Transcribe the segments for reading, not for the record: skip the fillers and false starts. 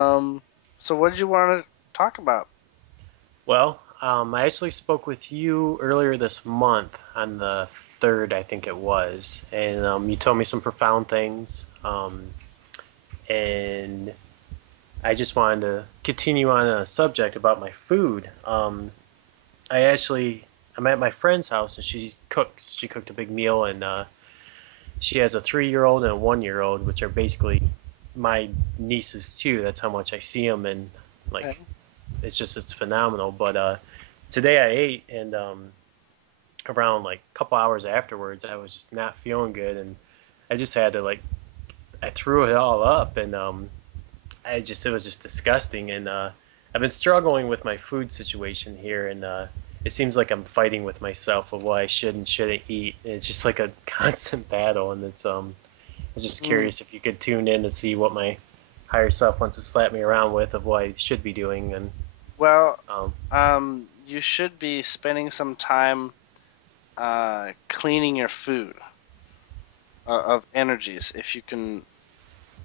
So what did you want to talk about? Well, I actually spoke with you earlier this month on the 3rd, I think it was, and you told me some profound things. And I just wanted to continue on a subject about my food. I'm at my friend's house and she cooks. She cooked a big meal, and she has a 3-year-old and a 1-year-old, which are basically my nieces too. That's how much I see them, and like Okay. it's phenomenal. But today I ate, and around like a couple hours afterwards, I was just not feeling good, and I just had to I threw it all up, and it was just disgusting, and I've been struggling with my food situation here, and it seems like I'm fighting with myself of what I should and shouldn't eat. And it's just like a constant battle, and I'm just Mm. curious if you could tune in to see what my higher self wants to slap me around with of what I should be doing, and Well, um, you should be spending some time cleaning your food of energies if you can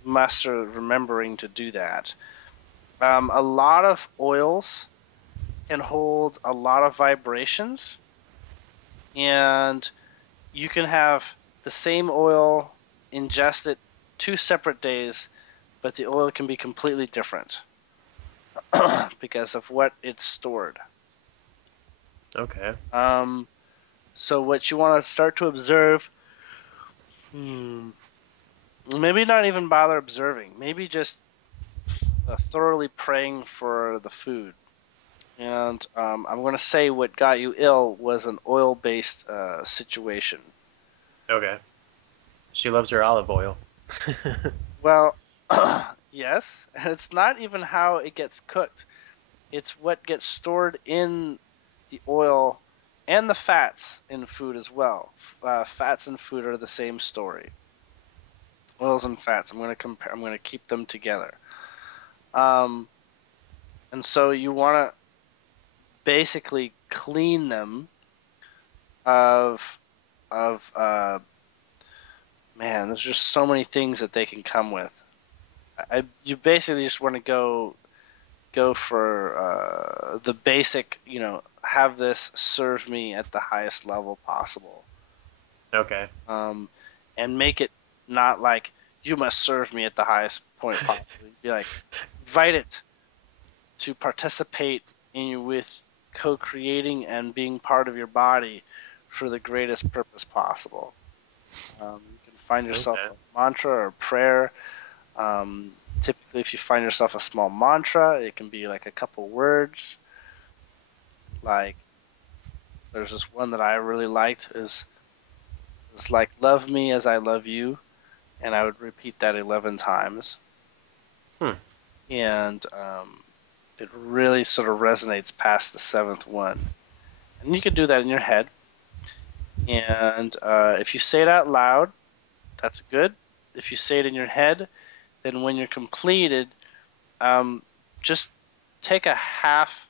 master remembering to do that. A lot of oils can hold a lot of vibrations, and you can have the same oil ingested 2 separate days, but the oil can be completely different because of what it's stored. okay, Um, so what you want to start to observe, hmm, maybe not even bother observing, maybe just thoroughly praying for the food. And I'm going to say what got you ill was an oil-based situation. okay. She loves her olive oil. Well, yes, and it's not even how it gets cooked. It's what gets stored in the oil and the fats in food as well. Fats and food are the same story. Oils and fats. I'm going to compare. I'm going to keep them together. Um, and so you want to basically clean them of of man. There's just so many things that they can come with. You basically just want to go for the basic. Have this serve me at the highest level possible. Okay. um, and make it not like you must serve me at the highest point possible. Be like, invite it to participate in you with co-creating and being part of your body for the greatest purpose possible. You can find yourself Okay. a mantra or a prayer. Typically, if you find yourself a small mantra, it can be like a couple words. Like there's this one that I really liked is like love me as I love you, and I would repeat that 11 times. Hmm. And it really sort of resonates past the seventh one. And you can do that in your head. And if you say it out loud, that's good. If you say it in your head, then when you're completed, um, just take a half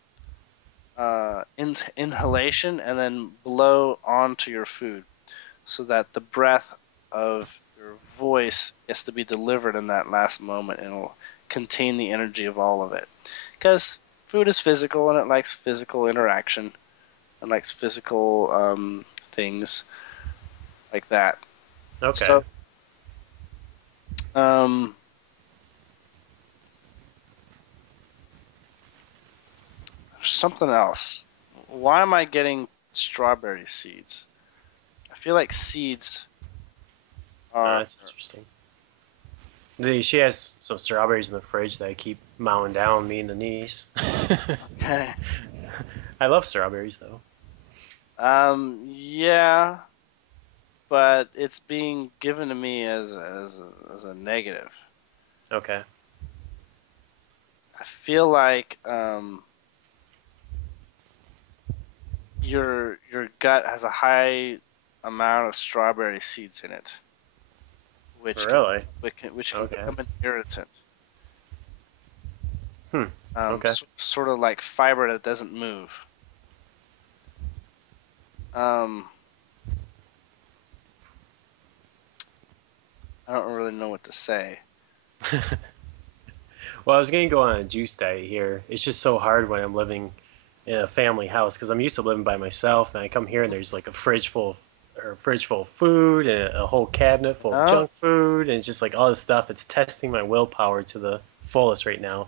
inhalation and then blow onto your food so that the breath of your voice gets to be delivered in that last moment and it'll contain the energy of all of it. Because food is physical and it likes physical interaction and likes physical things like that. Okay. So, um, there's something else. Why am I getting strawberry seeds? I feel like seeds are That's interesting. She has some strawberries in the fridge that I keep mowing down, me and the niece. okay. I love strawberries though. Yeah, but it's being given to me as a negative. Okay. I feel like your gut has a high amount of strawberry seeds in it, which can Really? which can Okay. become an irritant. Hmm. Okay. Sort of like fiber that doesn't move. Um, I don't really know what to say. Well, I was gonna go on a juice diet here. It's just so hard when I'm living in a family house because I'm used to living by myself, and I come here and there's like a fridge full of food and a whole cabinet full of No, junk food and just like all this stuff. It's testing my willpower to the fullest right now.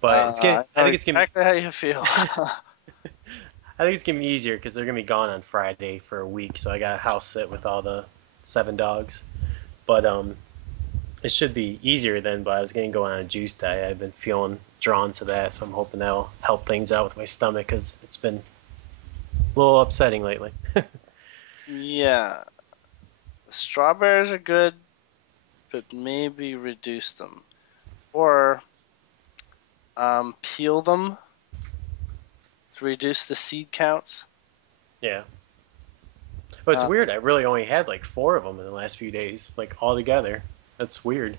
But it's getting. I I know think it's gonna. exactly how you feel. I think it's gonna be easier because they're gonna be gone on Friday for a week, so I got a house sit with all the 7 dogs. But it should be easier then. But I was gonna go on a juice diet. I've been feeling drawn to that, so I'm hoping that'll help things out with my stomach because it's been a little upsetting lately. Yeah, strawberries are good, but maybe reduce them or peel them to reduce the seed counts. Yeah. But it's Uh, weird. I really only had like 4 of them in the last few days, like all together. That's weird.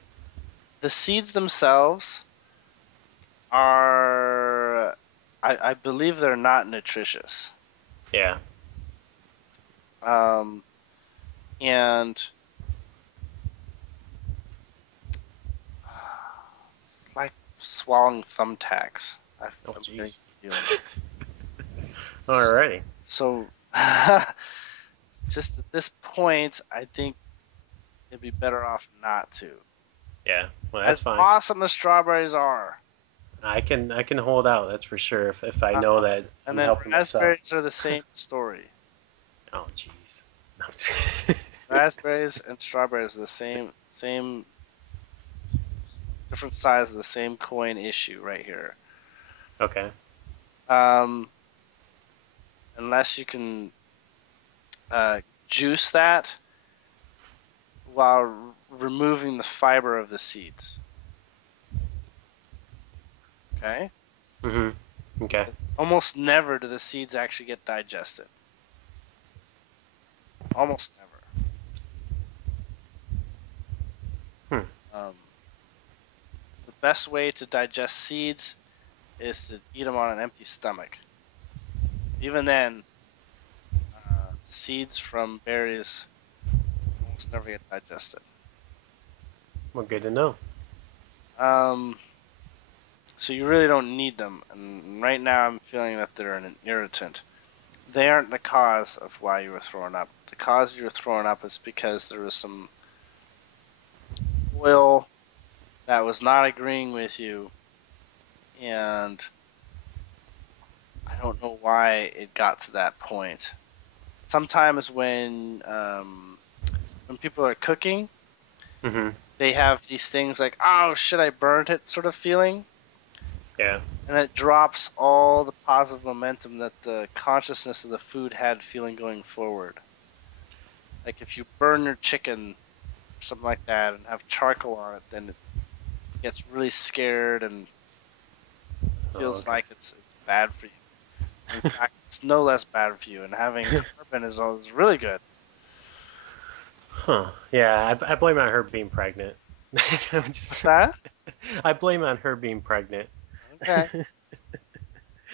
the seeds themselves are, I believe they're not nutritious. Yeah. Um, and it's like swallowing thumbtacks. Oh, I'm getting jeez. the feeling. Alrighty. So, just at this point, I think it'd be better off not to. Yeah. Well, that's As fine. awesome as strawberries are, I can hold out. That's for sure. If I know uh, that and I'm then helping myself. raspberries are the same story. Oh, jeez. No, Raspberries and strawberries are the same, different sides of the same coin issue right here. okay. Um, unless you can juice that while removing the fiber of the seeds. Okay? Mhm. Okay. It's almost never do the seeds actually get digested. Almost never. Hmm. The best way to digest seeds is to eat them on an empty stomach. Even then, seeds from berries almost never get digested. Well, good to know. Um, so you really don't need them. And right now, I'm feeling that they're an irritant. They aren't the cause of why you were throwing up. The cause you were throwing up is because there was some oil that was not agreeing with you, and I don't know why it got to that point. Sometimes when people are cooking, Mhm. they have these things like, "Oh shit, I burned it," sort of feeling, Yeah. and it drops all the positive momentum that the consciousness of the food had feeling going forward. Like if you burn your chicken or something like that and have charcoal on it, then it gets really scared and Oh, feels okay. like it's bad for you. In fact, it's no less bad for you, and having carbon is really good. Huh. Yeah. I blame it on her being pregnant. What's that? I blame it on her being pregnant. Okay.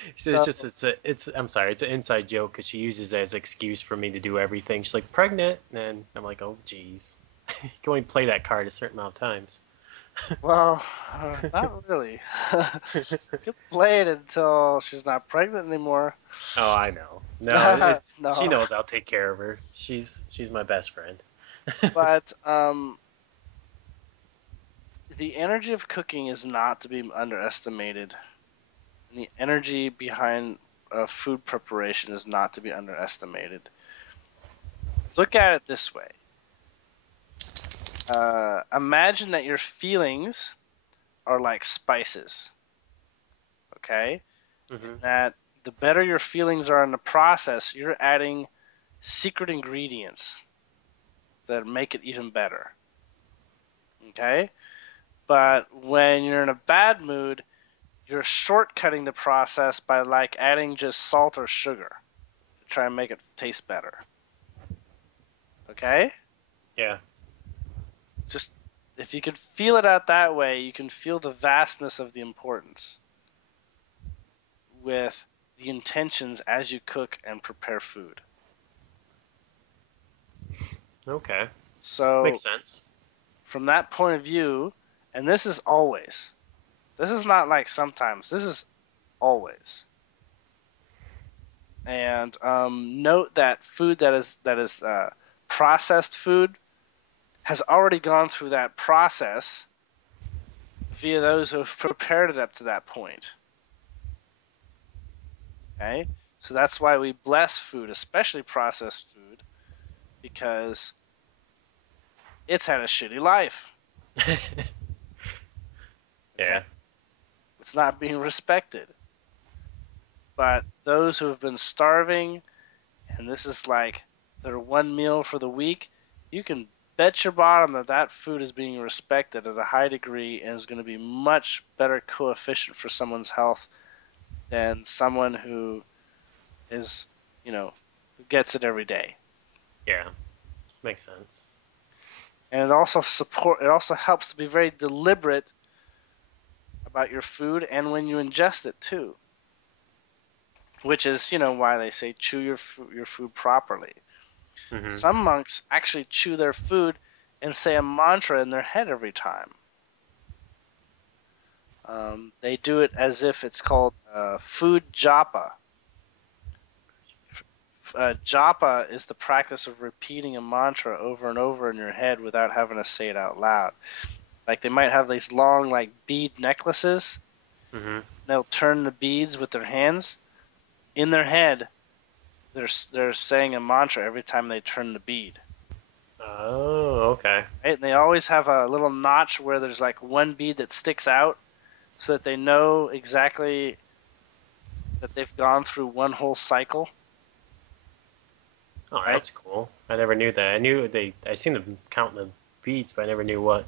It's So, just it's I'm sorry, it's an inside joke because she uses it as an excuse for me to do everything. She's like pregnant, and I'm like, oh geez, you can only play that card a certain amount of times. well, not really. You can play it until she's not pregnant anymore. Oh, I know. No, it's she No, knows I'll take care of her. She's my best friend. but the energy of cooking is not to be underestimated. And the energy behind food preparation is not to be underestimated. Look at it this way. Imagine that your feelings are like spices, okay? And Hmm. that the better your feelings are in the process, you're adding secret ingredients that make it even better, okay? But when you're in a bad mood, you're shortcutting the process by like adding just salt or sugar to try and make it taste better, okay? Yeah. Just if you could feel it out that way, you can feel the vastness of the importance with the intentions as you cook and prepare food. Okay. Makes So, sense. from that point of view, and this is always, This is not like sometimes. This is always. And note that food that is processed food has already gone through that process via those who have prepared it up to that point. Okay? So that's why we bless food, especially processed food, because it's had a shitty life. Okay? Yeah. It's not being respected. But those who have been starving, and this is like their one meal for the week, you can bet your bottom that that food is being respected at a high degree and is going to be much better coefficient for someone's health than someone who is, who gets it every day. Yeah. Makes sense. And it also helps to be very deliberate about your food and when you ingest it too, which is, why they say chew your food properly. Mm-hmm. Some monks actually chew their food and say a mantra in their head every time. They do it as if it's called food japa. Japa is the practice of repeating a mantra over and over in your head without having to say it out loud. Like they might have these long, like bead necklaces. Mm-hmm. They'll turn the beads with their hands. In their head, they're saying a mantra every time they turn the bead. Oh, okay. Right? And they always have a little notch where there's like one bead that sticks out, so that they know exactly that they've gone through one whole cycle. Oh, Right? that's cool. I never knew that. I seen them counting the beats, but I never knew what.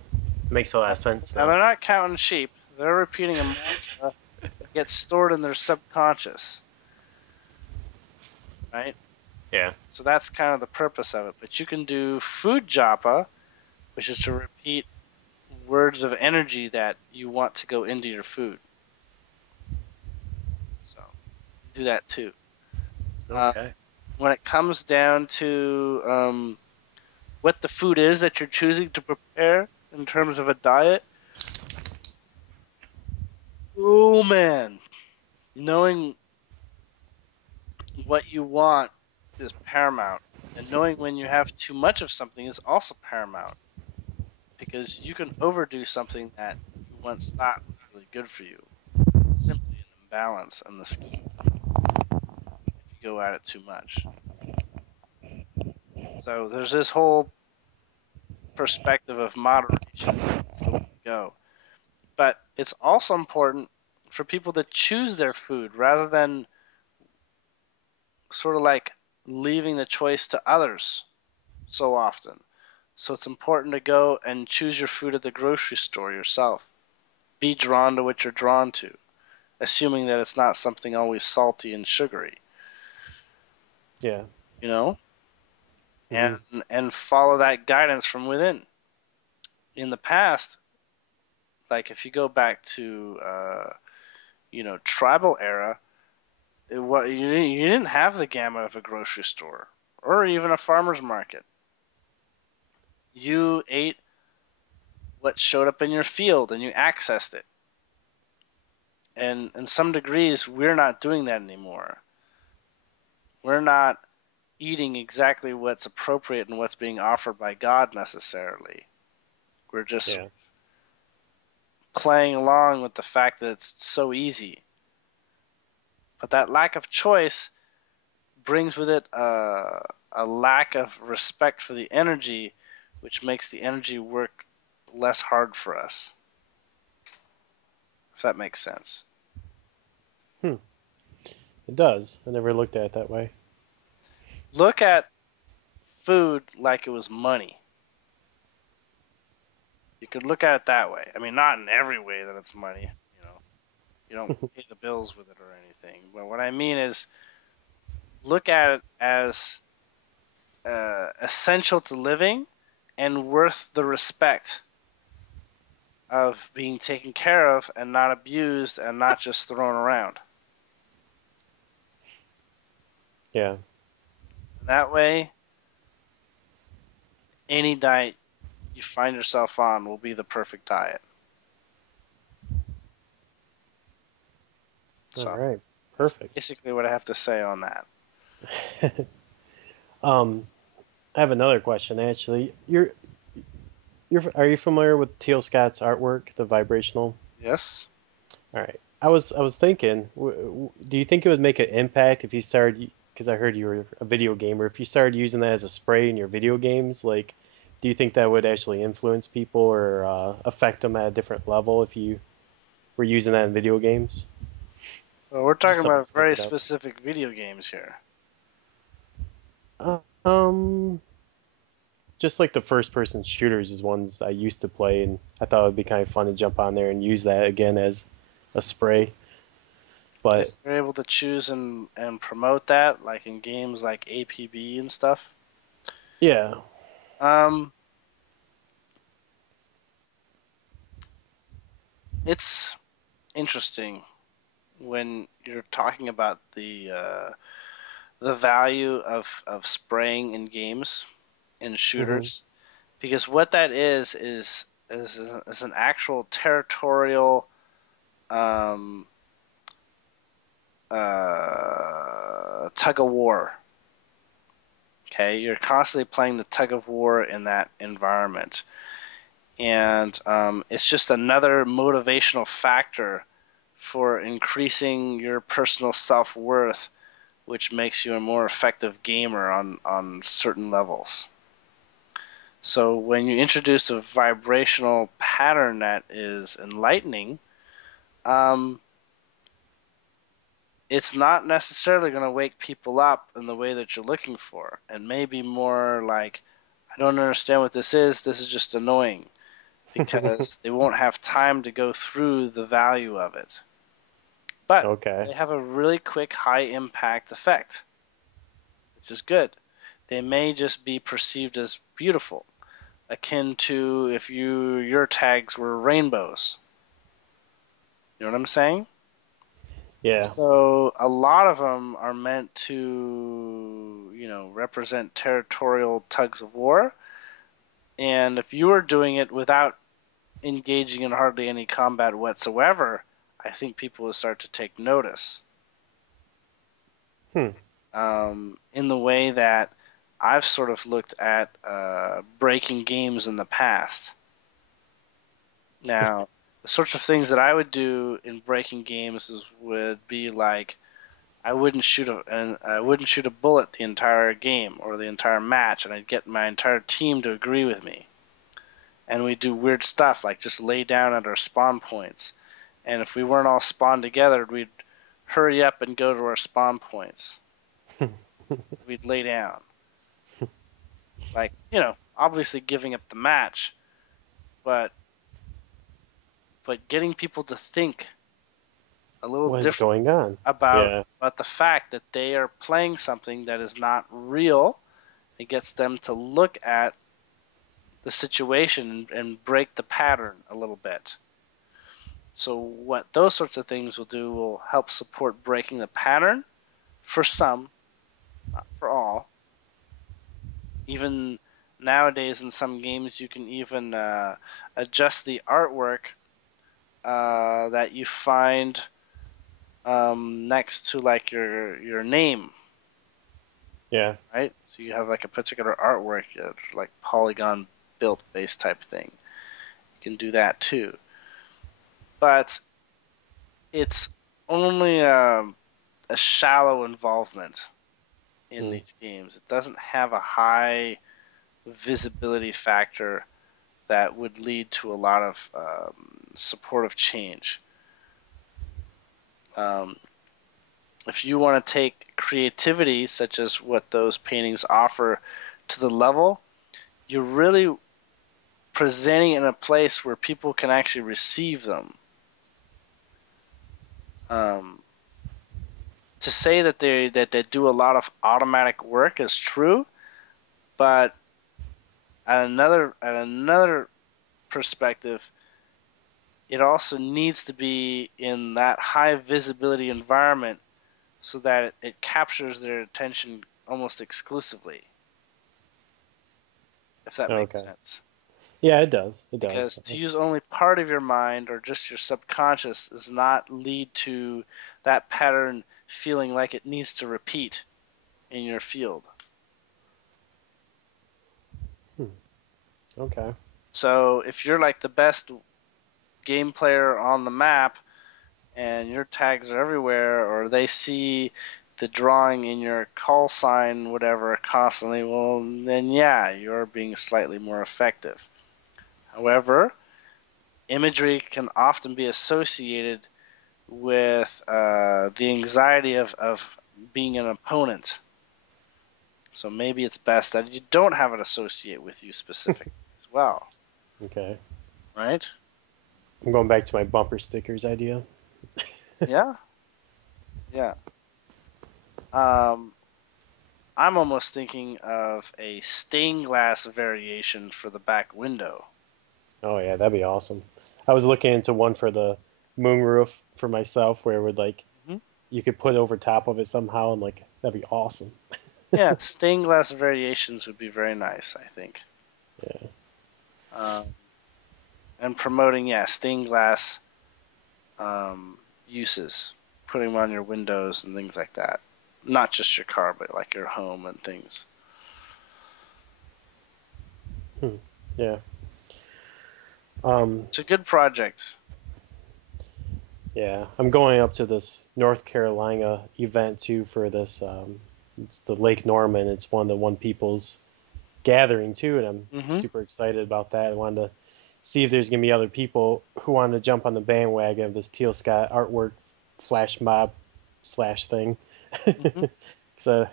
Makes a lot of sense Now now. they're not counting sheep. They're repeating a mantra that gets stored in their subconscious. Right? Yeah. So that's kind of the purpose of it. But you can do food japa, which is to repeat words of energy that you want to go into your food. So do that too. Uh, Okay. when it comes down to what the food is that you're choosing to prepare in terms of a diet, oh man, knowing what you want is paramount. And knowing when you have too much of something is also paramount, because you can overdo something that you once thought was really good for you. It's simply an imbalance in the scheme of things if you go at it too much. So there's this whole perspective of moderation is the way to go. But it's also important for people to choose their food rather than sort of like leaving the choice to others so often. So it's important to go and choose your food at the grocery store yourself. Be drawn to what you're drawn to, assuming that it's not something always salty and sugary, Yeah. you know? Mm-hmm. And follow that guidance from within. In the past, like if you go back to tribal era, you didn't have the gamut of a grocery store or even a farmer's market. You ate what showed up in your field and you accessed it. And in some degrees, we're not doing that anymore. We're not eating exactly what's appropriate and what's being offered by God necessarily. We're just Yeah. playing along with the fact that it's so easy. But that lack of choice brings with it a lack of respect for the energy, which makes the energy work less hard for us, if that makes sense. Hmm. It does. I never looked at it that way. Look at food like it was money. You could look at it that way. I mean, not in every way that it's money. You don't pay the bills with it or anything. But what I mean is, look at it as essential to living and worth the respect of being taken care of and not abused and not just thrown around. Yeah. And that way, any diet you find yourself on will be the perfect diet. All So right. that's Perfect. basically what I have to say on that. um, I have another question actually. Are you familiar with Teal Scott's artwork, the vibrational? Yes. All right. I was thinking, do you think it would make an impact if you started? Because I heard you were a video gamer. If you started using that as a spray in your video games, like, do you think that would actually influence people or affect them at a different level if you were using that in video games? Well, we're Just talking something about very sticking up. specific video games here. Um, just like the first-person shooters is ones I used to play, and I thought it would be kind of fun to jump on there and use that again as a spray. But If they're able to choose and promote that, like in games like APB and stuff, yeah, um, it's interesting when you're talking about the value of spraying in games in hmm shooters, because what that is an actual territorial um, tug of war. Okay, you're constantly playing the tug of war in that environment, and it's just another motivational factor for increasing your personal self-worth, which makes you a more effective gamer on certain levels. So when you introduce a vibrational pattern that is enlightening, um, it's not necessarily going to wake people up in the way that you're looking for, and maybe more like, I don't understand what this is. This is just annoying, because they won't have time to go through the value of it. But okay. they have a really quick, high impact effect, which is good. They may just be perceived as beautiful, akin to if your tags were rainbows. You know what I'm saying? Yeah. So a lot of them are meant to, represent territorial tugs of war. And if you are doing it without engaging in hardly any combat whatsoever, I think people will start to take notice. Hmm. In the way that I've sort of looked at breaking games in the past. Now, the sorts of things that I would do in breaking games would be like, I wouldn't shoot a bullet the entire game or the entire match, and I'd get my entire team to agree with me. And we'd do weird stuff like just lay down at our spawn points. And if we weren't all spawned together, we'd hurry up and go to our spawn points. We'd lay down. Like, obviously giving up the match, but getting people to think a little What is different going on? about Yeah. the fact that they are playing something that is not real. It gets them to look at the situation and break the pattern a little bit. So what those sorts of things will do will help support breaking the pattern for some, not for all. Even nowadays in some games you can even adjust the artwork that you find next to like your name, Yeah. right? So you have like a particular artwork, like polygon built based type thing. You can do that too, but it's only a shallow involvement in Hmm. these games. It doesn't have a high visibility factor that would lead to a lot of supportive change. Um, if you want to take creativity, such as what those paintings offer, to the level, you're really presenting in a place where people can actually receive them. Um, to say that they do a lot of automatic work is true, but at another perspective, it also needs to be in that high visibility environment so that it captures their attention almost exclusively, if that makes Okay. sense. Yeah, it does. It does. Because to use only part of your mind or just your subconscious does not lead to that pattern feeling like it needs to repeat in your field. Hmm. Okay. So if you're like the best game player on the map and your tags are everywhere, or they see the drawing in your call sign, whatever, constantly, well, then yeah, you're being slightly more effective. However, imagery can often be associated with the anxiety of being an opponent. So maybe it's best that you don't have it associate with you specifically as well, Okay. right? I'm going back to my bumper stickers idea. Yeah, yeah. Um, I'm almost thinking of a stained glass variation for the back window. Oh yeah, that'd be awesome. I was looking into one for the moonroof for myself, where it would like Hmm. you could put over top of it somehow, and like that'd be awesome. Yeah, stained glass variations would be very nice, I think. Yeah. Um, and promoting, yeah, stained glass uses, putting them on your windows and things like that. Not just your car, but like your home and things. Hmm. Yeah. Um. It's a good project. Yeah. I'm going up to this North Carolina event too for this. It's the Lake Norman. It's one people's gathering too, and I'm Hmm. super excited about that. I wanted to see if there's gonna be other people who want to jump on the bandwagon of this Teal Scott artwork flash mob slash thing. Hmm. So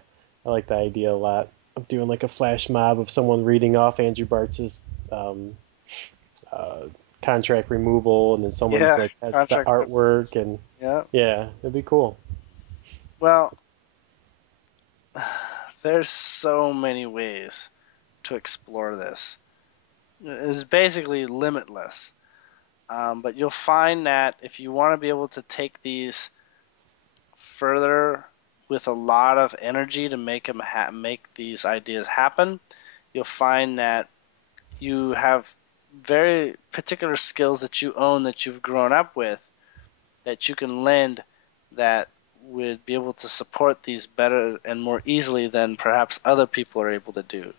I like the idea a lot of doing like a flash mob of someone reading off Andrew Bartz's um, uh, contract removal, and then someone's Yeah, like has the contract. artwork, and Yeah. yeah, it'd be cool. Well, there's so many ways to explore this. It's basically limitless. But you'll find that if you want to be able to take these further with a lot of energy to make these ideas happen, you'll find that you have very particular skills that you own that you've grown up with that you can lend that would be able to support these better and more easily than perhaps other people are able to do.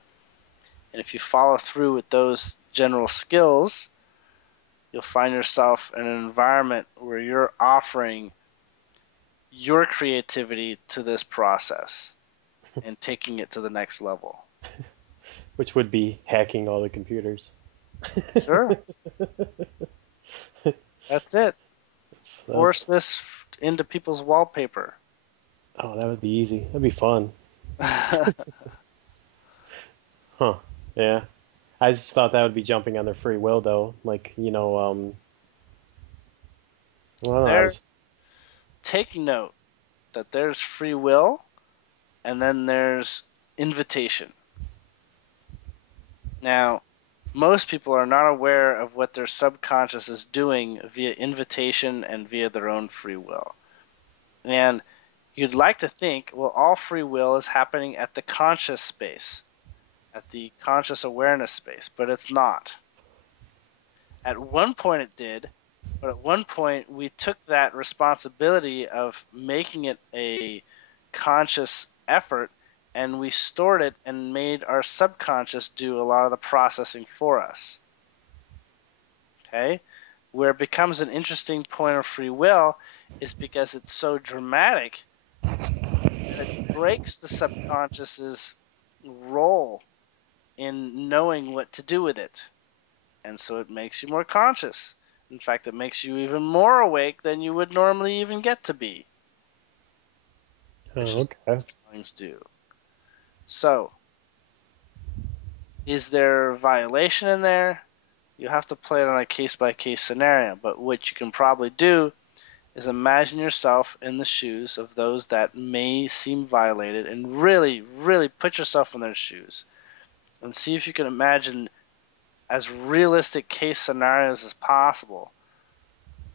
And if you follow through with those general skills, you'll find yourself in an environment where you're offering your creativity to this process and taking it to the next level. Which would be hacking all the computers. Sure, that's it. That's Force this into people's wallpaper. oh, that would be easy. That'd be fun. Huh. Yeah. I just thought that would be jumping on their free will, though. Like, well, I don't know. I There, was, take note that there's free will and then there's invitation. Now, most people are not aware of what their subconscious is doing via invitation and via their own free will. And you'd like to think, well, all free will is happening at the conscious space, at the conscious awareness space, but it's not. At one point it did, but at one point we took that responsibility of making it a conscious effort and we stored it and made our subconscious do a lot of the processing for us. Okay? Where it becomes an interesting point of free will is because it's so dramatic that it breaks the subconscious's role in knowing what to do with it. And so it makes you more conscious. In fact, it makes you even more awake than you would normally even get to be, which oh, is okay. what drawings do. So, is there a violation in there? You have to play it on a case by case scenario, but what you can probably do is imagine yourself in the shoes of those that may seem violated and really, really put yourself in their shoes and see if you can imagine as realistic case scenarios as possible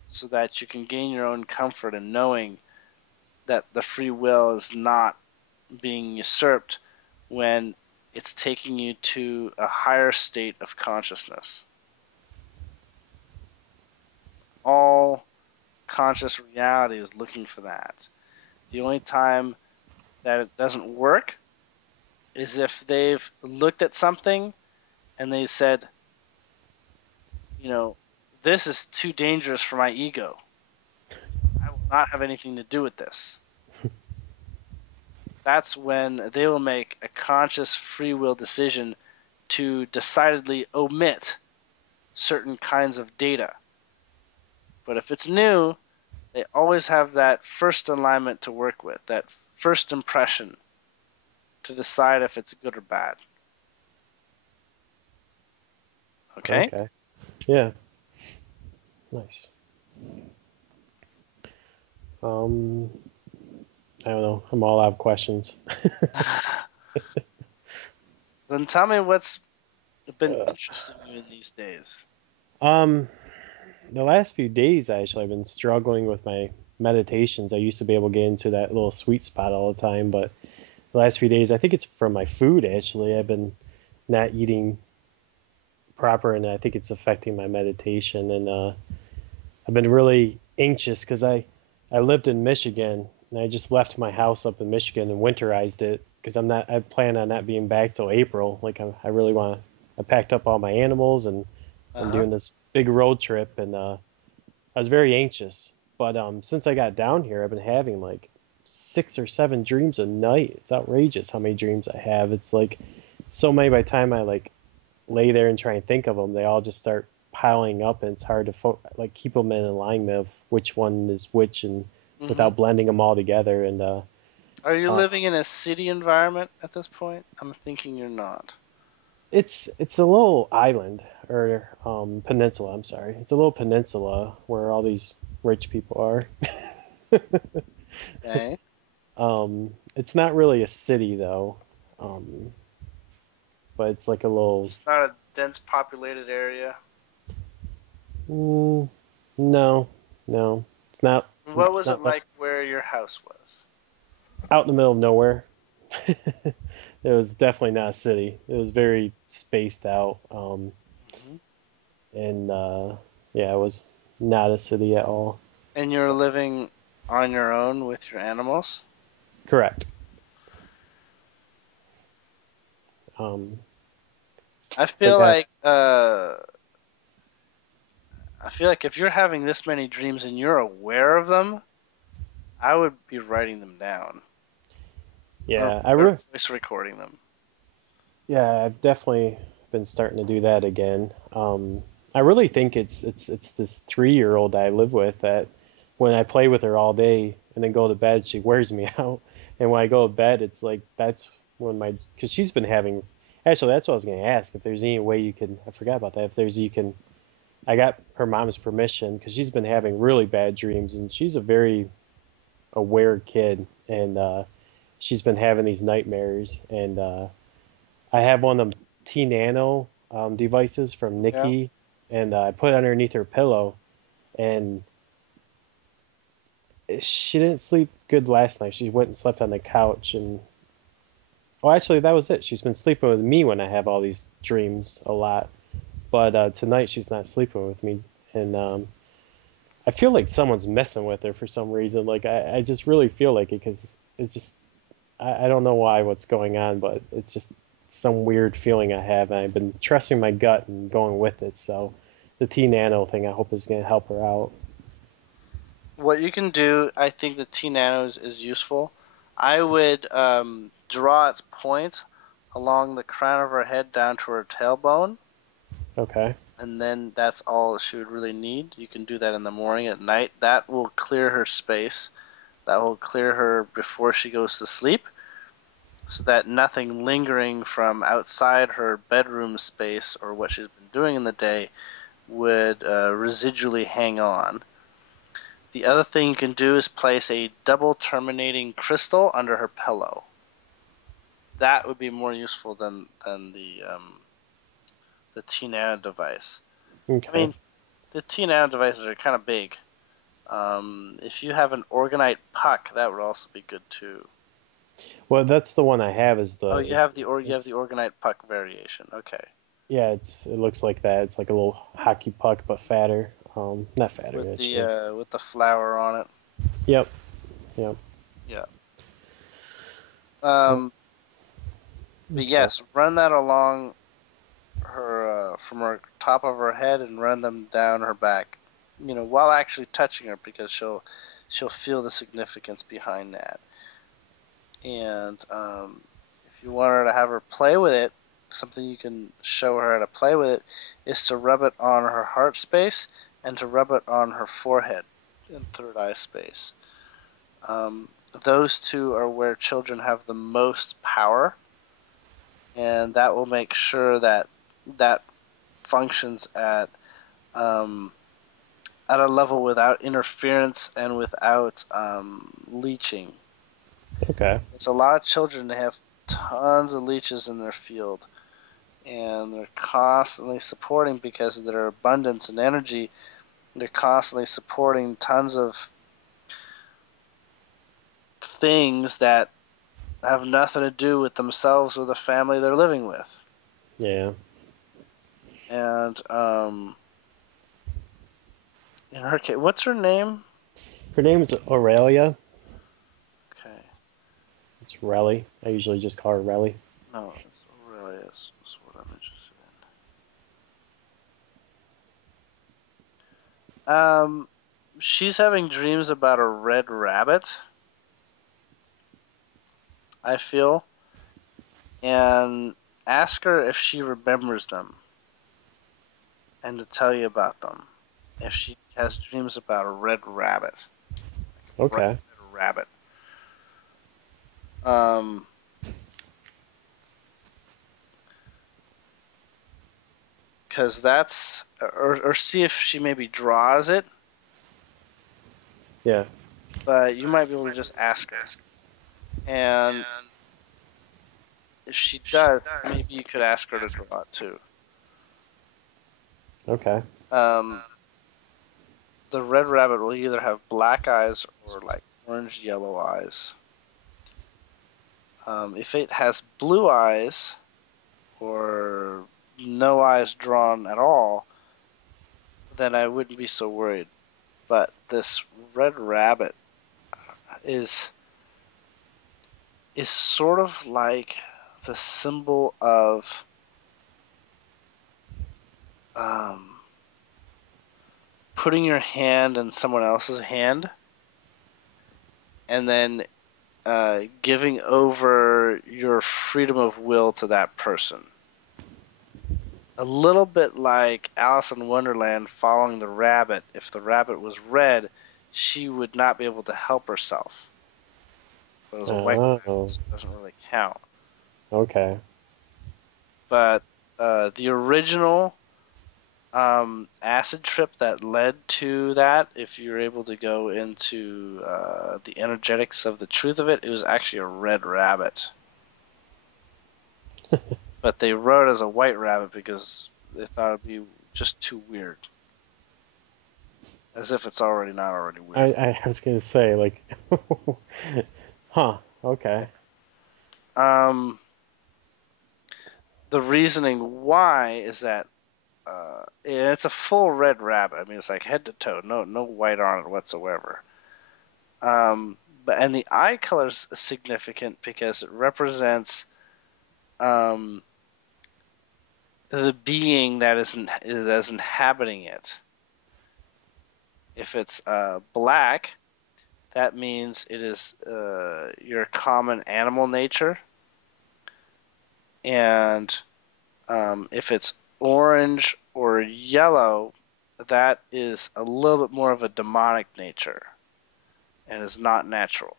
so that you can gain your own comfort in knowing that the free will is not being usurped when it's taking you to a higher state of consciousness. All conscious reality is looking for that. The only time that it doesn't work is if they've looked at something and they said, this is too dangerous for my ego. I will not have anything to do with this. That's when they will make a conscious free will decision to decidedly omit certain kinds of data. But if it's new, they always have that first alignment to work with, that first impression to decide if it's good or bad. Okay? Okay. Yeah. Nice. I don't know. I'm all out of questions. Then tell me what's been interesting you in these days. Um, the last few days, I've been struggling with my meditations. I used to be able to get into that little sweet spot all the time, but the last few days, I think it's from my food, actually. I've been not eating proper, and I think it's affecting my meditation. And I've been really anxious because I lived in Michigan, and I just left my house up in Michigan and winterized it because I plan on not being back till April. Like I really want to. I packed up all my animals, and I'm Uh-huh. doing this big road trip, and I was very anxious. But since I got down here, I've been having like 6 or 7 dreams a night. It's outrageous how many dreams I have. It's like so many by the time I like lay there and try and think of them, they all just start piling up, and it's hard to keep them in alignment of which one is which, and Mm-hmm. without blending them all together. And Are you uh, living in a city environment at this point? I'm thinking you're not. it's a little island or peninsula. I'm sorry, it's a little peninsula where all these rich people are. Okay. It's not really a city though, um, but it's like a little. It's not a dense populated area. Mm, no, no, it's not. What It's was it not like like where your house was? out in the middle of nowhere. It was definitely not a city. It was very spaced out, Hmm. and yeah, it was not a city at all. And you're living on your own with your animals? Correct. Um, I but feel yeah, like if you're having this many dreams and you're aware of them, I would be writing them down or, yeah, or voice recording them. yeah, I've definitely been starting to do that again. I really think it's this 3-year-old I live with that when I play with her all day and then go to bed, she wears me out. And when I go to bed, it's like that's when because she's been having. Actually, that's what I was going to ask if there's any way you can. I forgot about that. If there's you can. I got her mom's permission because she's been having really bad dreams, and she's a very aware kid, and she's been having these nightmares. And I have one of them T Nano devices from Yeah. Nikki, and I put it underneath her pillow, and she didn't sleep good last night. She went and slept on the couch, and oh, actually, that was it. She's been sleeping with me when I have all these dreams a lot, but tonight she's not sleeping with me, and I feel like someone's messing with her for some reason. Like I just really feel like it because it just I don't know why what's going on, but it's just some weird feeling I have, and I've been trusting my gut and going with it. So the T Nano thing, I hope is going to help her out. What you can do, I think the T nanos is useful. I would draw its point along the crown of her head down to her tailbone, Okay. and then that's all she would really need. You can do that in the morning, at night. That will clear her space. That will clear her before she goes to sleep, so that nothing lingering from outside her bedroom space or what she's been doing in the day would residually hang on. The other thing you can do is place a double terminating crystal under her pillow. That would be more useful than the T Nano device. I Okay. mean, the T Nano devices are kind of big. If you have an organite puck, that would also be good too. Well, that's the one I have. Is Oh, the you have the it's Orgonite puck variation. Okay. yeah, it looks like that. It's like a little hockey puck, but fatter. Not fatter actually. With the flower on it. Yep, yep. Yeah. Oh, Um, but okay. yes, run that along her from her top of her head and run them down her back. While actually touching her because she'll feel the significance behind that. And if you want her to have her play with it, something you can show her how to play with it is to rub it on her heart space and to rub it on her forehead and third eye space. Um, those two are where children have the most power, and that will make sure that that functions at a level without interference and without leeching. Okay. There's a lot of children that have tons of leeches in their field, and they're constantly supporting because of their abundance and energy. They're constantly supporting tons of things that have nothing to do with themselves or the family they're living with. Yeah. And in her case, what's her name? Her name's Aurelia. Okay, It's Relly. I usually just call her Relly. no, it's Aurelius. Is what I'm interested in. She's having dreams about a red rabbit, I feel, and ask her if she remembers them and to tell you about them. If she has dreams about a red rabbit, like a bright Okay. red rabbit. Um, because that's, or see if she maybe draws it, Yeah. but you might be able to just ask her. And if she does, maybe you could ask her to draw it too. Okay. Um, the red rabbit will either have black eyes or like orange yellow eyes. If it has blue eyes or no eyes drawn at all, then I wouldn't be so worried. But this red rabbit is is sort of like the symbol of um, putting your hand in someone else's hand and then giving over your freedom of will to that person. A little bit like Alice in Wonderland following the rabbit. If the rabbit was red, she would not be able to help herself. But it was a white rabbit, Oh. so it doesn't really count. Okay. But the original acid trip that led to that, if you're able to go into the energetics of the truth of it, it was actually a red rabbit. But they wrote it as a white rabbit because they thought it'd be just too weird. As if it's already not already weird. I was gonna say like, huh? Okay. Um, the reasoning why is that it's a full red rabbit. I mean, it's like head to toe, no white on it whatsoever. And the eye color is significant because it represents um, the being that is inhabiting it. If it's black, that means it is your common animal nature, and if it's orange or yellow, that is a little bit more of a demonic nature and is not natural.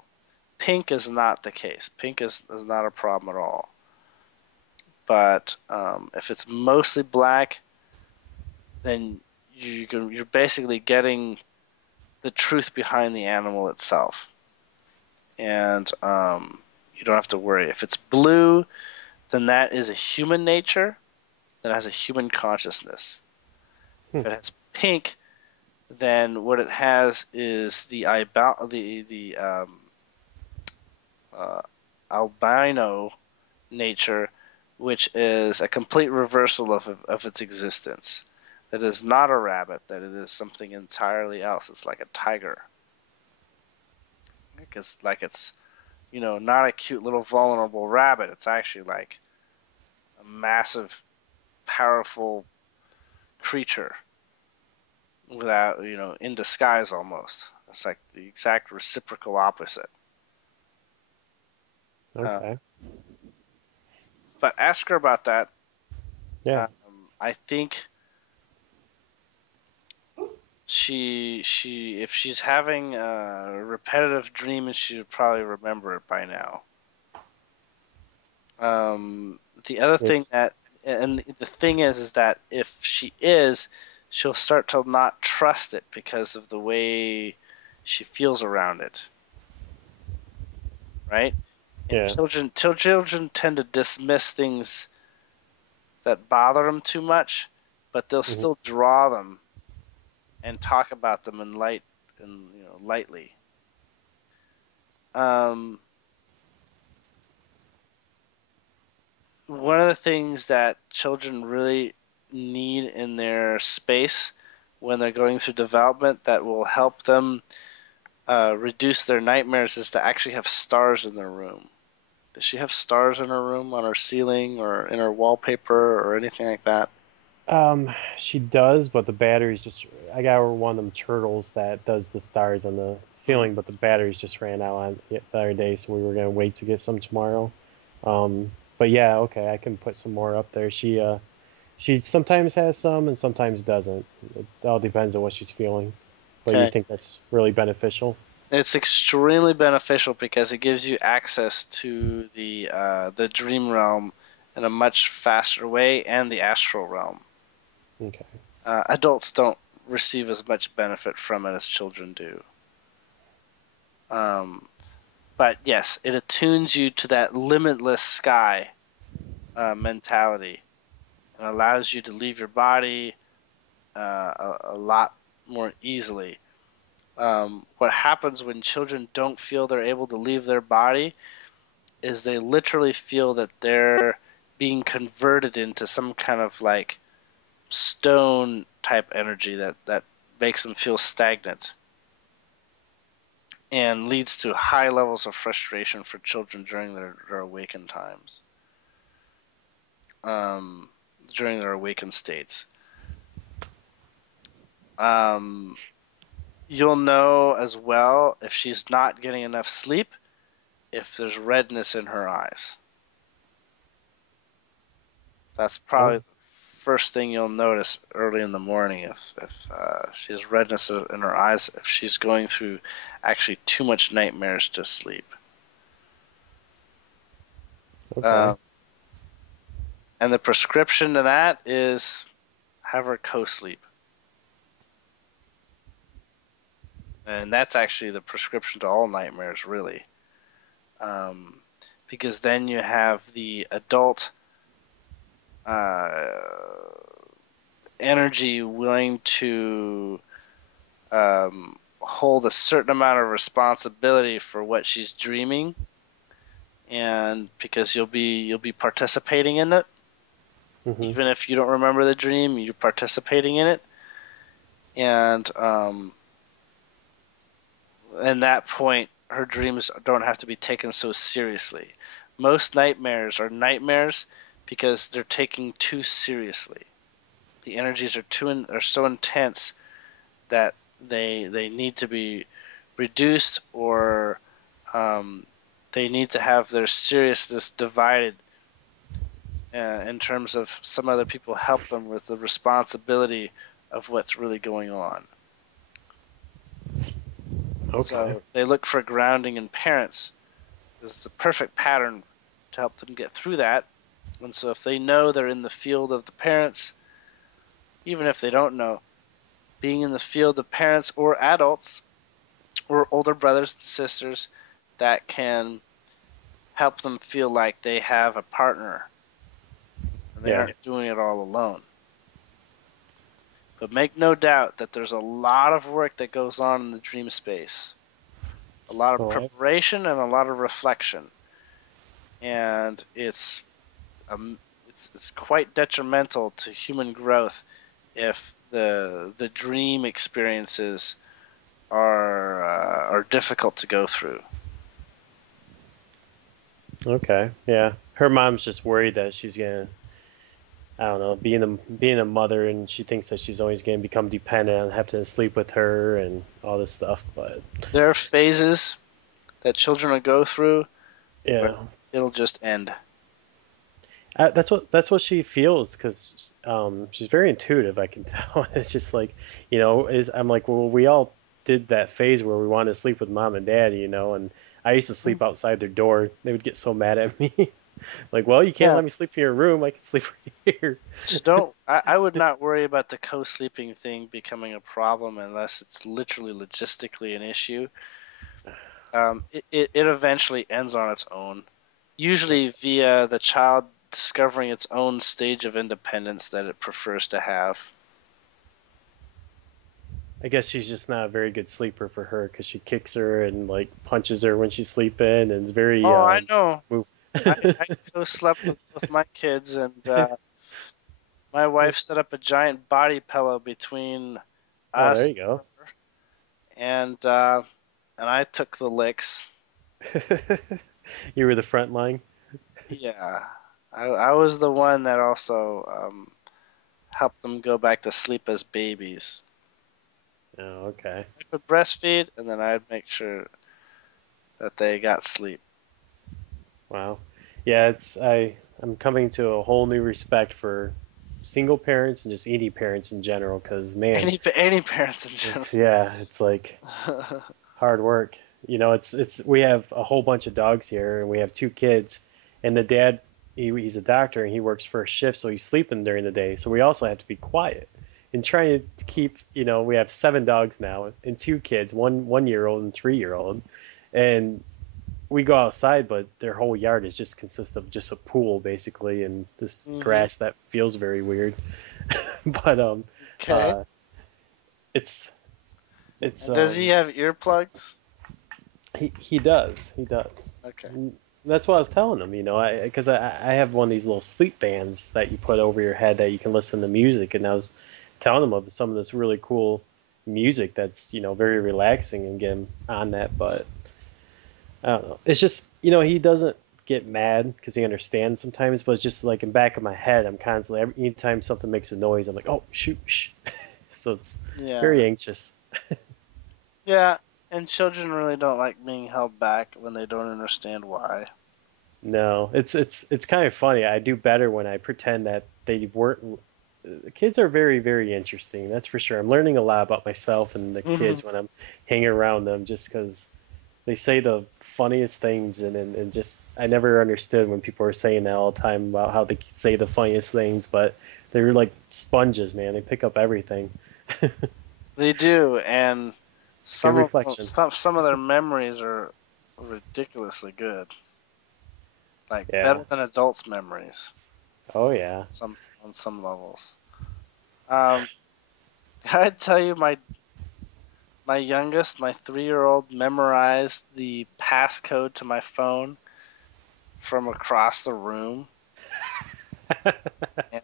Pink is not the case. Pink is not a problem at all. But if it's mostly black, then you're basically getting the truth behind the animal itself, and you don't have to worry. If it's blue, then that is a human nature that has a human consciousness. Hmm. If it has pink, then what it has is the uh, albino nature, which is a complete reversal of its existence. That is not a rabbit, that it is something entirely else. It's like a tiger. It's not a cute little vulnerable rabbit. It's actually like a massive, powerful creature without, in disguise almost. It's like the exact reciprocal opposite. Uh, Okay. but ask her about that. Yeah. I think if she's having a repetitive dream, she should probably remember it by now. The other thing It's and the thing is that if she is, she'll start to not trust it because of the way she feels around it, right? And yeah. children tend to dismiss things that bother them too much, but they'll Hmm. still draw them and talk about them lightly. Um, One of the things that children really need in their space when they're going through development that will help them reduce their nightmares is to actually have stars in their room. Does she have stars in her room, on her ceiling, or in her wallpaper, or anything like that? She does, but the batteries just. I got her one of them turtles that does the stars on the Mhm. ceiling, but the batteries just ran out on the other day, so we were gonna wait to get some tomorrow. Um, but yeah, okay, I can put some more up there. She sometimes has some and sometimes doesn't. It all depends on what she's feeling. But you Okay. think that's really beneficial? It's extremely beneficial because it gives you access to the dream realm in a much faster way and the astral realm. Okay. Adults don't receive as much benefit from it as children do. Um, but yes, it attunes you to that limitless sky mentality and allows you to leave your body a lot more easily. What happens when children don't feel they're able to leave their body is they literally feel that they're being converted into some kind of like stone type energy that makes them feel stagnant and leads to high levels of frustration for children during their awakened times, um, during their awakened states. Um, you'll know as well if she's not getting enough sleep, if there's redness in her eyes. That's Oh, probably the first thing you'll notice early in the morning if she has redness in her eyes, if she's going through actually too much nightmares to sleep. okay. Um, and the prescription to that is have her co-sleep. And that's actually the prescription to all nightmares, really. Um, because then you have the adult uh, energy willing to hold a certain amount of responsibility for what she's dreaming, and because you'll be participating in it, Hmm. even if you don't remember the dream, you're participating in it, and in that point, her dreams don't have to be taken so seriously. Most nightmares are nightmares because they're taken too seriously. The energies are so intense that they need to be reduced, or um, they need to have their seriousness divided in terms of some other people help them with the responsibility of what's really going on. Okay. So they look for grounding in parents. This is the perfect pattern to help them get through that. And so if they know they're in the field of the parents, even if they don't know, being in the field of parents or adults or older brothers and sisters that can help them feel like they have a partner and they Yeah. aren't doing it all alone. But make no doubt that there's a lot of work that goes on in the dream space, a lot of Oh, preparation and a lot of reflection. and it's quite detrimental to human growth if the dream experiences are difficult to go through. Okay, yeah. Her mom's just worried that she's gonna, I don't know, being a mother, and she thinks that she's always gonna become dependent and have to sleep with her and all this stuff. But There are phases that children will go through where yeah, it'll just end. that's what she feels because she's very intuitive. I can tell. It's just like, is I'm like, well, we all did that phase where we wanted to sleep with mom and daddy, and I used to sleep outside their door. They would get so mad at me. Like, well, you can't Yeah. let me sleep in your room. I can sleep right here. Just don't. I would not worry about the co-sleeping thing becoming a problem unless it's literally logistically an issue. It eventually ends on its own, usually via the child discovering its own stage of independence that it prefers to have. I guess she's just not a very good sleeper for her because she kicks her and like punches her when she's sleeping and is very Oh, I know. move. I co-slept with both my kids, and my wife set up a giant body pillow between Oh, there us, you go. and I took the licks. You were the front line. Yeah, I was the one that also helped them go back to sleep as babies. Oh, okay. I could breastfeed, and then I'd make sure that they got sleep. Wow. Yeah, I'm coming to a whole new respect for single parents and just ED parents in general because man, Any parents in general. it's like hard work. It's we have a whole bunch of dogs here and we have two kids, and the dad he's a doctor and he works first shift, so he's sleeping during the day. So we also have to be quiet and trying to keep. We have 7 dogs now and 2 kids, one-year old and 3-year old, and we go outside, but their whole yard is just consists of just a pool basically, and this Hmm. grass that feels very weird. But Okay. uh, it's it's And does he have earplugs? he does. Okay. And that's what I was telling him, because I have one of these little sleep bands that you put over your head that you can listen to music, and I was telling him of some of this really cool music that's very relaxing and get him on that, but I don't know. It's just he doesn't get mad because he understands sometimes, but it's just like in back of my head, I'm constantly anytime something makes a noise, I'm like, oh shoot, shh. So it's Yeah. very anxious. Yeah. And children really don't like being held back when they don't understand why. No, it's kind of funny. I do better when I pretend that they weren't. The kids are very very interesting. That's for sure. I'm learning a lot about myself and the Hmm. kids when I'm hanging around them, just because they say the funniest things, and just I never understood when people were saying that all the time about how they say the funniest things, but they're like sponges, man. They pick up everything. They do, and Good some of them, reflection. some of their memories are ridiculously good, like Yeah. better than adults' memories. Oh yeah. Some on some levels. Um, I tell you, my youngest, my 3-year-old, memorized the passcode to my phone from across the room,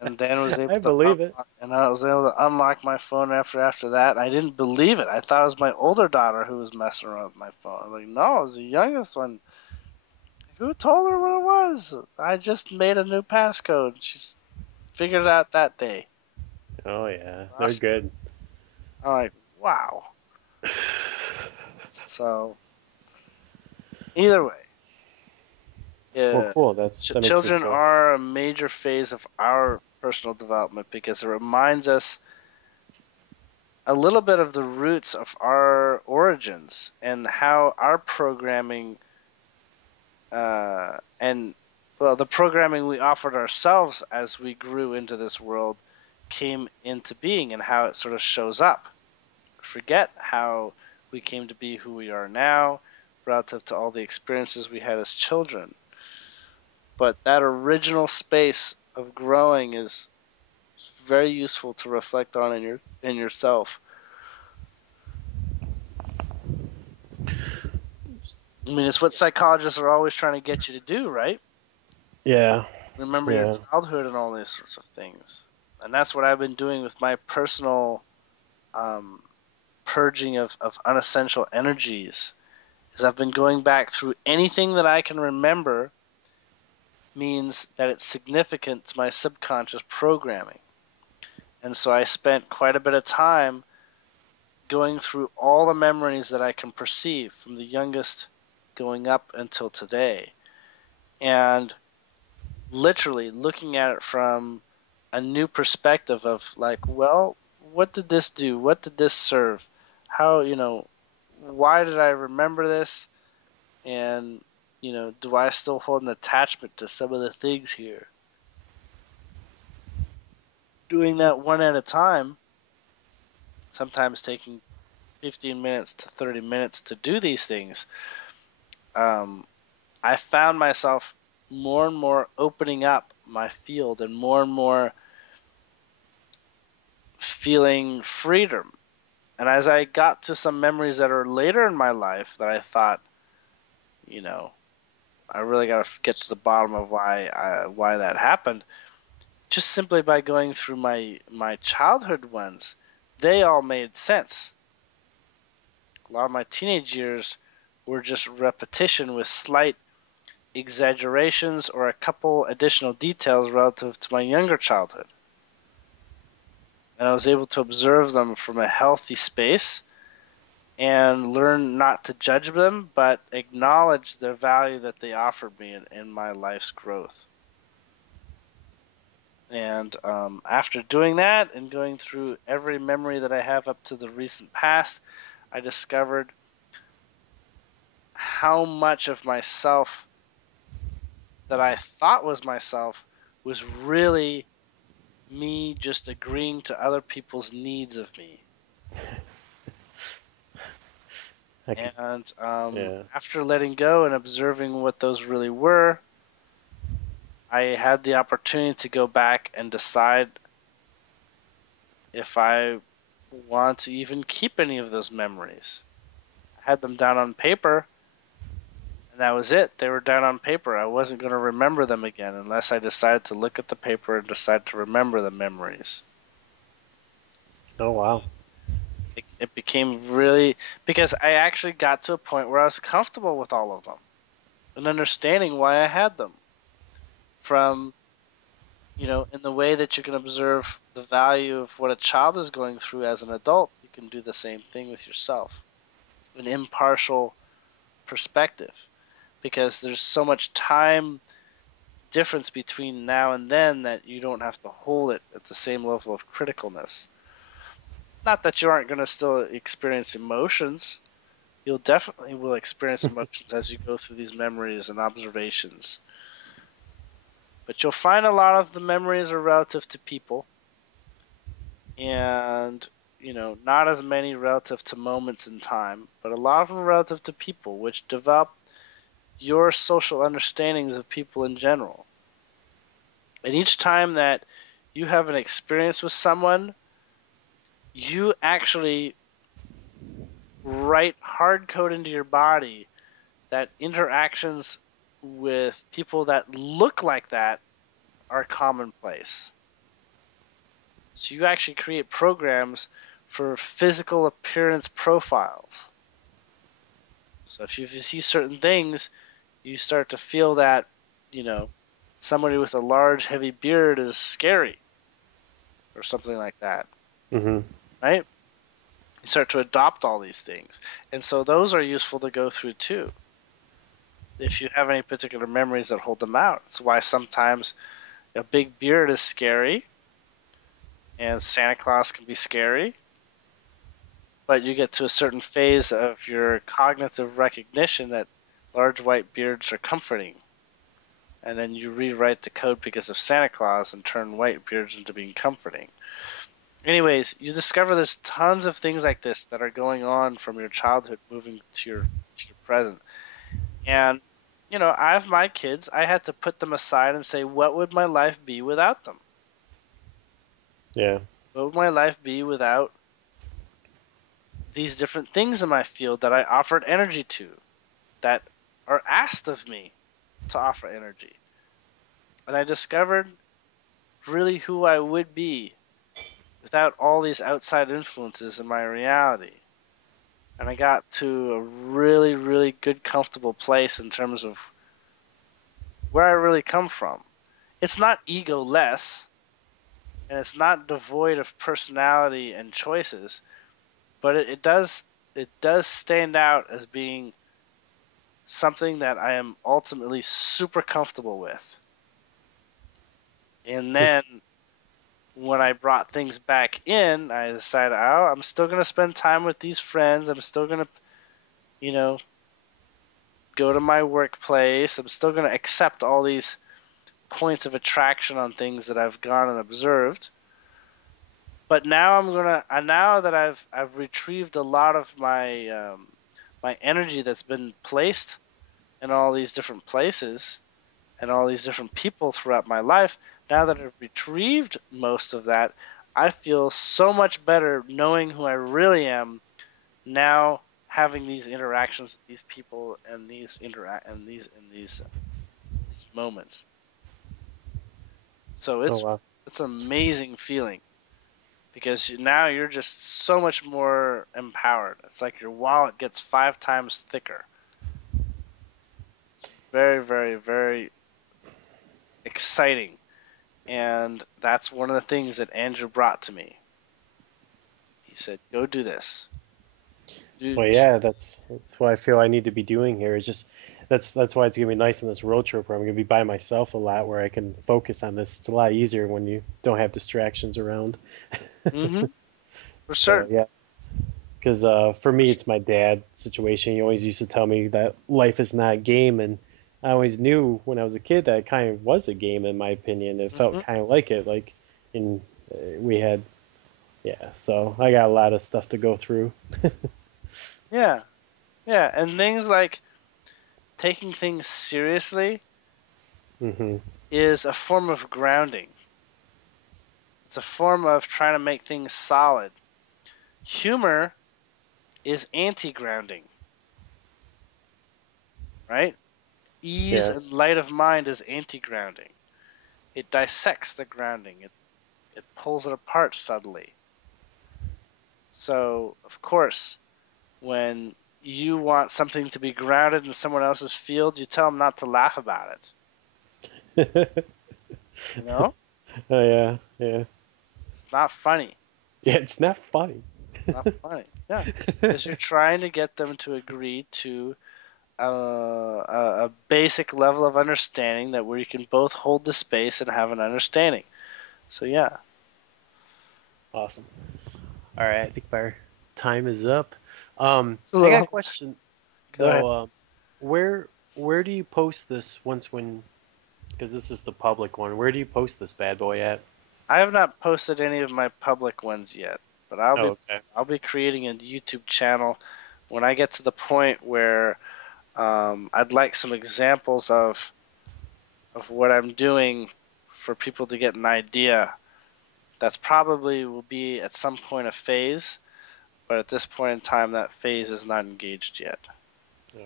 and then was able I to believe it. unlock, and I was able to unlock my phone after that. And I didn't believe it. I thought it was my older daughter who was messing around with my phone. I was like, no, it was the youngest one. Who told her what it was? I just made a new passcode. She's figured it out that day. Oh yeah, they're Across good. I'm like, wow. So either way, Well, yeah, cool. That makes me children feel. are a major phase of our personal development because it reminds us a little bit of the roots of our origins and how our programming and well, the programming we offered ourselves as we grew into this world came into being and how it sort of shows up. Forget how we came to be who we are now relative to all the experiences we had as children. But that original space of growing is very useful to reflect on in yourself. I mean, it's what psychologists are always trying to get you to do, right? Yeah. Remember your Yeah. childhood and all these sorts of things. And that's what I've been doing with my personal um, purging of unessential energies. Is I've been going back through anything that I can remember means that it's significant to my subconscious programming. And so I spent quite a bit of time going through all the memories that I can perceive from the youngest going up until today. And literally looking at it from a new perspective of like, well, what did this do? What did this serve? How, why did I remember this? And, do I still hold an attachment to some of the things here? Doing that one at a time, sometimes taking 15 minutes to 30 minutes to do these things, um, I found myself more and more opening up my field and more feeling freedom. And as I got to some memories that are later in my life that I thought, you know, I really got to get to the bottom of why that happened, just simply by going through my childhood ones, they all made sense. A lot of my teenage years were just repetition with slight exaggerations or a couple additional details relative to my younger childhood. And I was able to observe them from a healthy space and learn not to judge them, but acknowledge the value that they offered me in my life's growth. And after doing that and going through every memory that I have up to the recent past, I discovered how much of myself that I thought was myself was really me just agreeing to other people's needs of me. I could, And yeah. after letting go and observing what those really were, I had the opportunity to go back and decide if I want to even keep any of those memories. I had them down on paper, and that was it. They were down on paper. I wasn't going to remember them again unless I decided to look at the paper and decide to remember the memories. Oh wow. It became really, because I actually got to a point where I was comfortable with all of them and understanding why I had them. From, in the way that you can observe the value of what a child is going through as an adult, you can do the same thing with yourself. An impartial perspective, because there's so much time difference between now and then that you don't have to hold it at the same level of criticalness. Not that you aren't going to still experience emotions. You'll definitely will experience emotions as you go through these memories and observations. But you'll find a lot of the memories are relative to people, and not as many relative to moments in time, but a lot of them relative to people, which develop your social understandings of people in general. And each time that you have an experience with someone, you actually write hard code into your body that interactions with people that look like that are commonplace. So you actually create programs for physical appearance profiles. So if you see certain things, you start to feel that, somebody with a large, heavy beard is scary or something like that, Mhm. right? You start to adopt all these things. And so those are useful to go through too, if you have any particular memories that hold them out. That's why sometimes a big beard is scary and Santa Claus can be scary, but you get to a certain phase of your cognitive recognition that large white beards are comforting. And then you rewrite the code because of Santa Claus and turn white beards into being comforting. Anyways, you discover there's tons of things like this that are going on from your childhood moving to your present. And I have my kids. I had to put them aside and say, what would my life be without them? Yeah. What would my life be without these different things in my field that I offered energy to, that are asked of me to offer energy? And I discovered really who I would be without all these outside influences in my reality. And I got to a really, really good, comfortable place in terms of where I really come from. It's not ego-less, and it's not devoid of personality and choices, but it does stand out as being something that I am ultimately super comfortable with. And then when I brought things back in, I decided, oh, I'm still gonna spend time with these friends. I'm still gonna, you know, go to my workplace. I'm still gonna accept all these points of attraction on things that I've gone and observed. But now now that I've retrieved a lot of my energy that's been placed in all these different places and all these different people throughout my life, now that I've retrieved most of that, I feel so much better knowing who I really am now, having these interactions with these people and these moments. So Oh it's wow. it's an amazing feeling because now you're just so much more empowered. It's like your wallet gets 5 times thicker. Very, very, very exciting. And that's one of the things that Andrew brought to me. He said, "Go do this." Do, Well, do yeah, that's what I feel I need to be doing here. It's just that's why it's gonna be nice in this road trip where I'm gonna be by myself a lot, where I can focus on this. It's a lot easier when you don't have distractions around. mm-hmm, for So certain. yeah, because for For me, it's my dad situation. He always used to tell me that life is not a game, and I always knew when I was a kid that it kind of was a game, in my opinion. It felt hmm kind of like it, like in we had yeah. So I got a lot of stuff to go through. Yeah, yeah. And things like taking things seriously Hmm. is a form of grounding. It's a form of trying to make things solid. Humor is anti-grounding, right? Ease Yeah. and light of mind is anti-grounding. It dissects the grounding. It pulls it apart subtly. So, of course, when you want something to be grounded in someone else's field, you tell them not to laugh about it. Oh You know? yeah, yeah, It's not funny. yeah. It's not funny. Not funny. Yeah. Because you're trying to get them to agree to a basic level of understanding that where you can both hold the space and have an understanding. So, yeah. Awesome. All right, I think our time is up. It's a I got a little. question Go ahead. though. Where where do you post this once when? Because this is the public one. Where do you post this bad boy at? I have not posted any of my public ones yet, but I'll be Oh, okay. I'll be creating a YouTube channel when I get to the point where I'd like some examples of what I'm doing for people to get an idea. That's probably will be at some point a phase, but at this point in time, that phase is not engaged yet.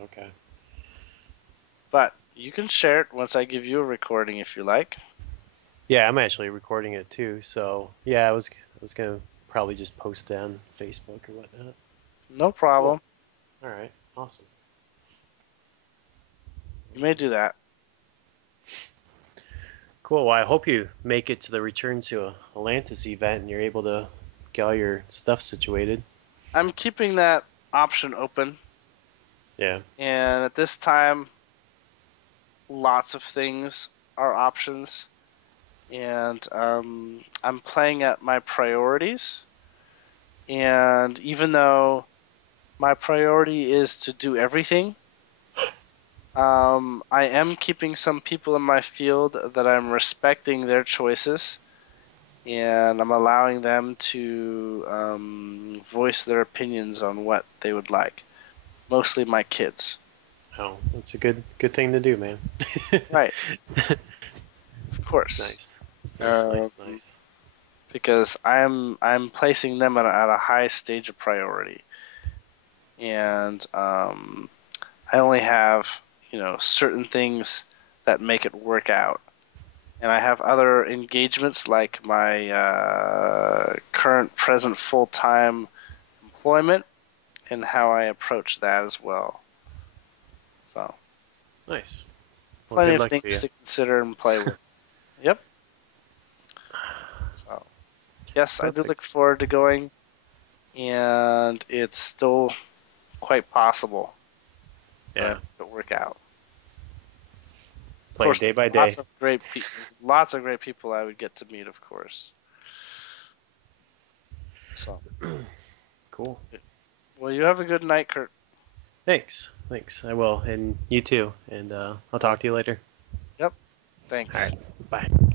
Okay. But you can share it once I give you a recording if you like. Yeah, I'm actually recording it too. So yeah, I was gonna probably just post it on Facebook or whatnot. No Cool. problem. All right. Awesome. You may do that. Cool. Well, I hope you make it to the Return to Atlantis event and you're able to get all your stuff situated. I'm keeping that option open, Yeah. and at this time, lots of things are options, and I'm playing at my priorities. And even though my priority is to do everything, I am keeping some people in my field that I'm respecting their choices, and I'm allowing them to voice their opinions on what they would like. Mostly my kids. Oh, that's a good thing to do, man. Right, of course. Nice. Nice, Um, nice, nice. because I'm placing them at a high stage of priority, and I only have certain things that make it work out. And I have other engagements like my current present full-time employment and how I approach that as well. So Nice. Well, plenty good of luck to things you. to consider and play with. Yep. So yes, I do Perfect. look forward to going, and it's still quite possible that I Yeah. could work out. Of Play it day course, by day. lots of great people I would get to meet, of course. So, Cool. well, you have a good night, Curt. Thanks. Thanks. I will. And you too. And I'll talk to you later. Yep. All Thanks. right. Bye.